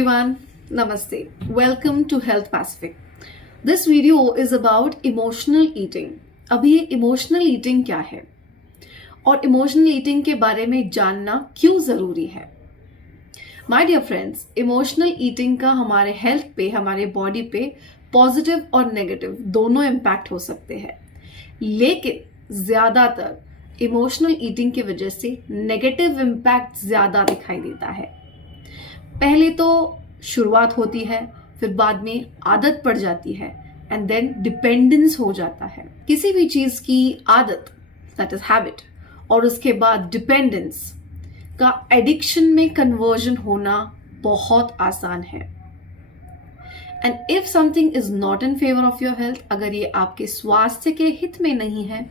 everyone, Namaste. Welcome to Health Pacific. This video is about emotional eating. अभी ये emotional eating क्या है और emotional eating के बारे में जानना क्यों ज़रूरी है? My dear friends, emotional eating का हमारे health पे, हमारे body पे positive और negative दोनों impact हो सकते हैं, लेकिन ज़्यादातर emotional eating की वजह से negative impact ज़्यादा दिखाई देता है। पहले तो शुरुआत होती है, फिर बाद में आदत पड़ जाती है एंड देन डिपेंडेंस हो जाता है। किसी भी चीज की आदत, दैट इज हैबिट, और उसके बाद डिपेंडेंस का एडिक्शन में कन्वर्जन होना बहुत आसान है। And if something is not in favour of your health, अगर ये आपके स्वास्थ्य के हित में नहीं है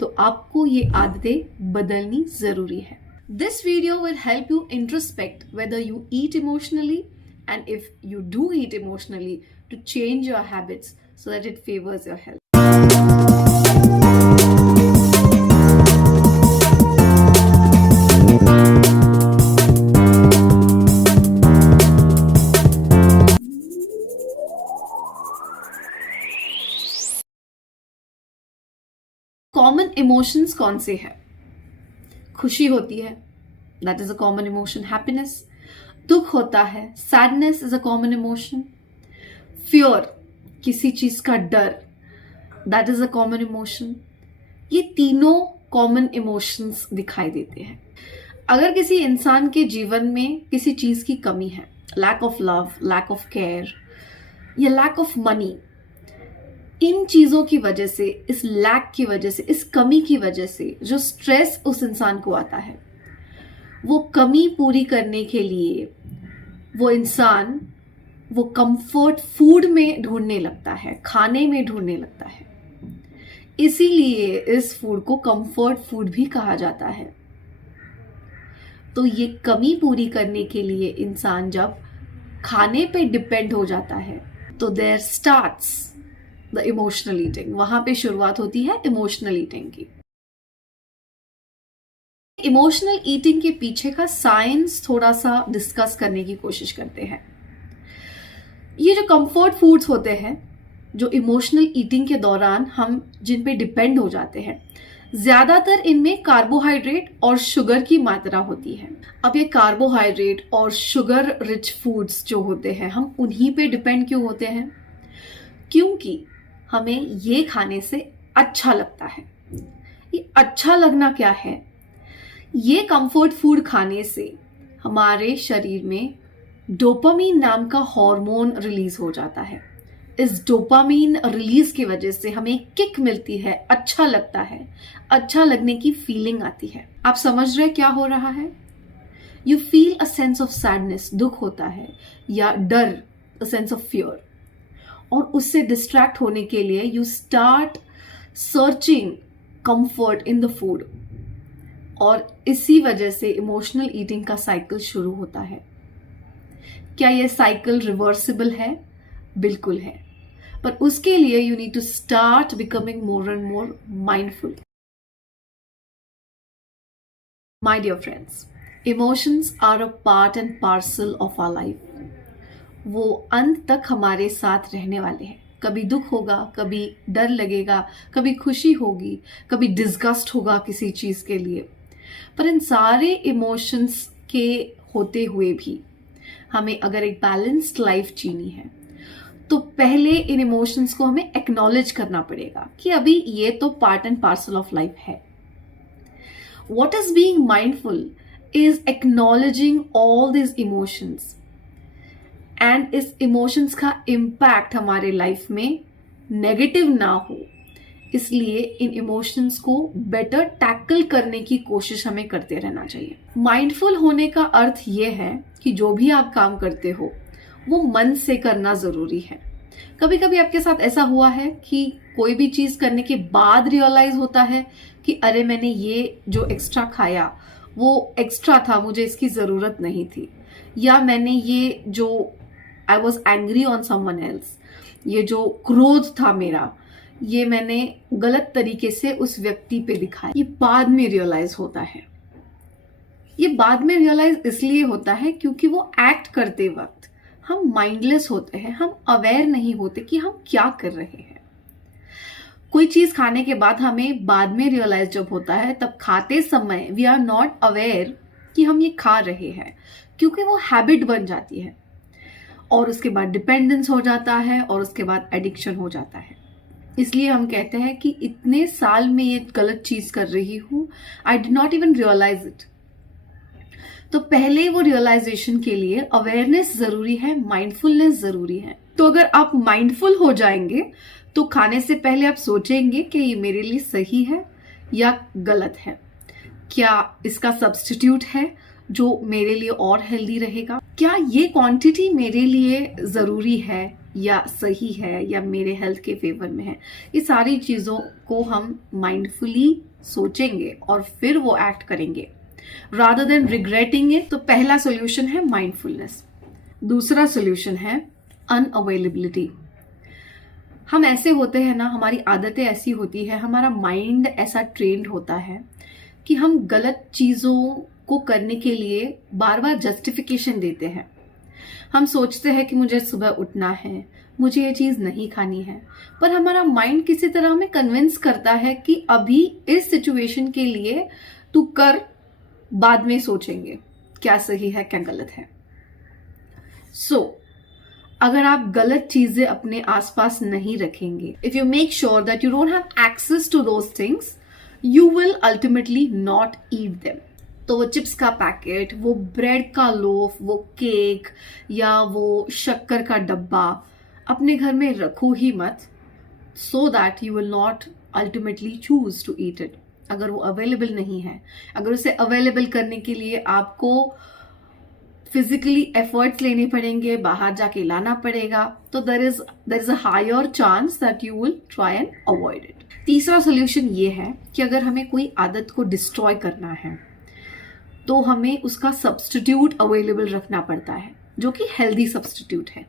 तो आपको ये आदतें बदलनी जरूरी है। This video will help you introspect whether you eat emotionally and if you do eat emotionally to change your habits so that it favors your health. Common emotions कौन से हैं? खुशी होती है, that is a common emotion. Happiness, दुख होता है, sadness is a common emotion. Fear, किसी चीज का डर, that is a common emotion. ये तीनों कॉमन इमोशंस दिखाई देते हैं। अगर किसी इंसान के जीवन में किसी चीज की कमी है, lack of love, lack of care या लैक ऑफ मनी, इन चीजों की वजह से, इस लैक की वजह से, इस कमी की वजह से जो स्ट्रेस उस इंसान को आता है, वो कमी पूरी करने के लिए वो इंसान वो कंफर्ट फूड में ढूंढने लगता है, खाने में ढूंढने लगता है। इसीलिए इस फूड को कंफर्ट फूड भी कहा जाता है। तो ये कमी पूरी करने के लिए इंसान जब खाने पे डिपेंड हो जाता है तो there starts the emotional eating. वहां पे शुरुआत होती है इमोशनल ईटिंग की। इमोशनल ईटिंग के पीछे का साइंस थोड़ा सा डिस्कस करने की कोशिश करते हैं। ये जो कंफर्ट फूड्स होते हैं, जो इमोशनल ईटिंग के दौरान हम जिन पे डिपेंड हो जाते हैं, ज्यादातर इनमें कार्बोहाइड्रेट और शुगर की मात्रा होती है। अब ये कार्बोहाइड्रेट और शुगर रिच फूड्स जो होते हैं, हम उन्हीं पे डिपेंड क्यों होते हैं? क्योंकि हमें ये खाने से अच्छा लगता है। ये अच्छा लगना क्या है? ये कंफर्ट फूड खाने से हमारे शरीर में डोपामीन नाम का हार्मोन रिलीज हो जाता है। इस डोपामीन रिलीज की वजह से हमें किक मिलती है, अच्छा लगता है, अच्छा लगने की फीलिंग आती है। आप समझ रहे क्या हो रहा है? You feel a sense of sadness, दुख होता है, या डर, अ सेंस ऑफ फियर, और उससे डिस्ट्रैक्ट होने के लिए you start searching comfort in the food, और इसी वजह से इमोशनल ईटिंग का साइकिल शुरू होता है। क्या यह साइकिल रिवर्सिबल है? बिल्कुल है, पर उसके लिए you need to start becoming more and more mindful. My dear friends, emotions are a part and parcel of our life. वो अंत तक हमारे साथ रहने वाले हैं। कभी दुख होगा, कभी डर लगेगा, कभी खुशी होगी, कभी डिस्गस्ट होगा किसी चीज के लिए। पर इन सारे इमोशंस के होते हुए भी हमें अगर एक बैलेंस्ड लाइफ जीनी है तो पहले इन इमोशंस को हमें एक्नॉलेज करना पड़ेगा कि अभी ये तो part and parcel of life है। What is being mindful is acknowledging all this emotions, and इस इमोशंस का इम्पैक्ट हमारे लाइफ में नेगेटिव ना हो, इसलिए इन इमोशंस को बेटर टैकल करने की कोशिश हमें करते रहना चाहिए। माइंडफुल होने का अर्थ ये है कि जो भी आप काम करते हो वो मन से करना जरूरी है। कभी कभी आपके साथ ऐसा हुआ है कि कोई भी चीज करने के बाद रियलाइज होता है कि अरे मैंने ये जो एक्स्ट्रा खाया वो एक्स्ट्रा था, मुझे इसकी जरूरत नहीं थी, या मैंने ये जो I was angry on someone else, ये जो क्रोध था मेरा, ये मैंने गलत तरीके से उस व्यक्ति पे दिखाया। ये बाद में रियलाइज होता है। ये बाद में रियलाइज इसलिए होता है क्योंकि वो एक्ट करते वक्त हम माइंडलेस होते हैं, हम अवेयर नहीं होते कि हम क्या कर रहे हैं। कोई चीज खाने के बाद हमें बाद में रियलाइज जब होता है, तब खाते समय वी आर नॉट अवेयर कि हम ये खा रहे हैं, क्योंकि वो हैबिट बन जाती है और उसके बाद डिपेंडेंस हो जाता है और उसके बाद एडिक्शन हो जाता है। इसलिए हम कहते हैं कि इतने साल में ये गलत चीज कर रही हूं, I did not even realize it. तो पहले वो रियलाइजेशन के लिए अवेयरनेस जरूरी है, माइंडफुलनेस जरूरी है। तो अगर आप माइंडफुल हो जाएंगे तो खाने से पहले आप सोचेंगे कि ये मेरे लिए सही है या गलत है, क्या इसका सब्स्टिट्यूट है जो मेरे लिए और हेल्दी रहेगा, क्या ये क्वांटिटी मेरे लिए जरूरी है या सही है या मेरे हेल्थ के फेवर में है। ये सारी चीजों को हम माइंडफुली सोचेंगे और फिर वो एक्ट करेंगे rather than regretting it। तो पहला सोल्यूशन है माइंडफुलनेस। दूसरा सोल्यूशन है अनअवेलेबिलिटी। हम ऐसे होते हैं ना, हमारी आदतें ऐसी होती है, हमारा माइंड ऐसा ट्रेंड होता है कि हम गलत चीजों को करने के लिए बार बार जस्टिफिकेशन देते हैं। हम सोचते हैं कि मुझे सुबह उठना है, मुझे ये चीज नहीं खानी है, पर हमारा माइंड किसी तरह हमें कन्विंस करता है कि अभी इस सिचुएशन के लिए तू कर, बाद में सोचेंगे क्या सही है क्या गलत है। अगर आप गलत चीजें अपने आसपास नहीं रखेंगे, if you make sure that you don't have access to those things, you will ultimately not eat them. तो वो चिप्स का पैकेट, वो ब्रेड का लोफ, वो केक या वो शक्कर का डब्बा अपने घर में रखो ही मत, so that you will not ultimately choose to eat it. अगर वो अवेलेबल नहीं है, अगर उसे अवेलेबल करने के लिए आपको फिजिकली एफर्ट्स लेने पड़ेंगे, बाहर जाके लाना पड़ेगा, तो there is a higher chance that you will try and avoid it. तीसरा सोल्यूशन ये है कि अगर हमें कोई आदत को डिस्ट्रॉय करना है तो हमें उसका सब्स्टिट्यूट अवेलेबल रखना पड़ता है, जो कि हेल्दी सब्स्टिट्यूट है।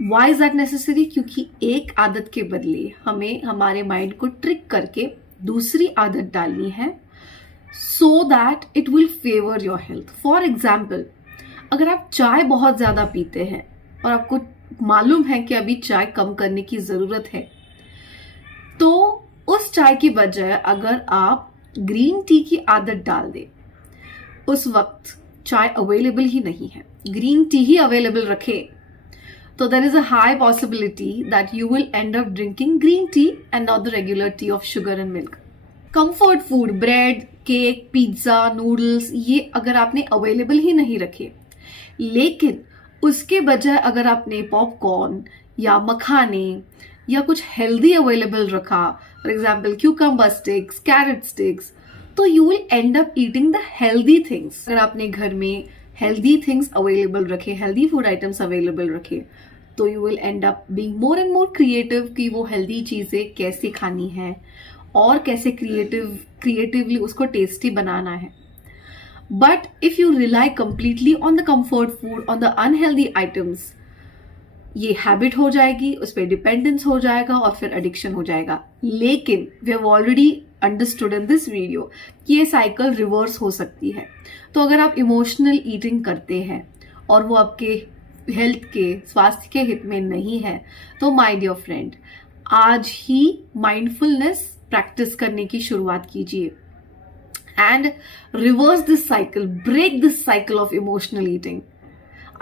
Why is that necessary? क्योंकि एक आदत के बदले हमें हमारे माइंड को ट्रिक करके दूसरी आदत डालनी है, so that it will favor your health. For example, अगर आप चाय बहुत ज्यादा पीते हैं और आपको मालूम है कि अभी चाय कम करने की जरूरत है, तो उस चाय की बजाय अगर आप ग्रीन टी की आदत डाल दें, उस वक्त चाय अवेलेबल ही नहीं है, ग्रीन टी ही अवेलेबल रखे, तो there is a high possibility that you will end up drinking green tea and not the regular tea of sugar and milk. Comfort food, bread, cake, pizza, noodles, ये अगर आपने available ही नहीं रखे, लेकिन उसके बजाय अगर आपने पॉपकॉर्न या मखाने या कुछ हेल्दी अवेलेबल रखा, for example cucumber sticks, carrot sticks, तो you will end up eating the healthy things. अगर आपने घर में हेल्दी थिंग्स अवेलेबल रखे, हेल्दी फूड आइटम्स अवेलेबल रखे, तो you will end up being more and more creative कि वो हेल्दी चीजें कैसे खानी है और कैसे क्रिएटिवली उसको टेस्टी बनाना है। But if you rely completely on the comfort food, on the unhealthy items, ये हैबिट हो जाएगी, उस पर डिपेंडेंस हो जाएगा और फिर एडिक्शन हो जाएगा। लेकिन we have already understood in this video कि ये साइकिल रिवर्स हो सकती है। तो अगर आप इमोशनल ईटिंग करते हैं और वो आपके हेल्थ के, स्वास्थ्य के हित में नहीं है, तो माय डियर फ्रेंड, आज ही माइंडफुलनेस प्रैक्टिस करने की शुरुआत कीजिए and reverse this cycle, break this cycle of emotional eating.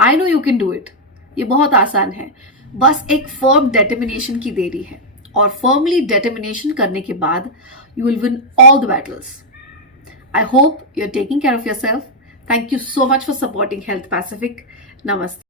I know you can do it. ये बहुत आसान है, बस एक फर्म डिटर्मिनेशन की देरी है, और फर्मली डिटर्मिनेशन करने के बाद you will win all the battles. I hope you're taking care of yourself. Thank you so much for supporting Health Pacific. Namaste.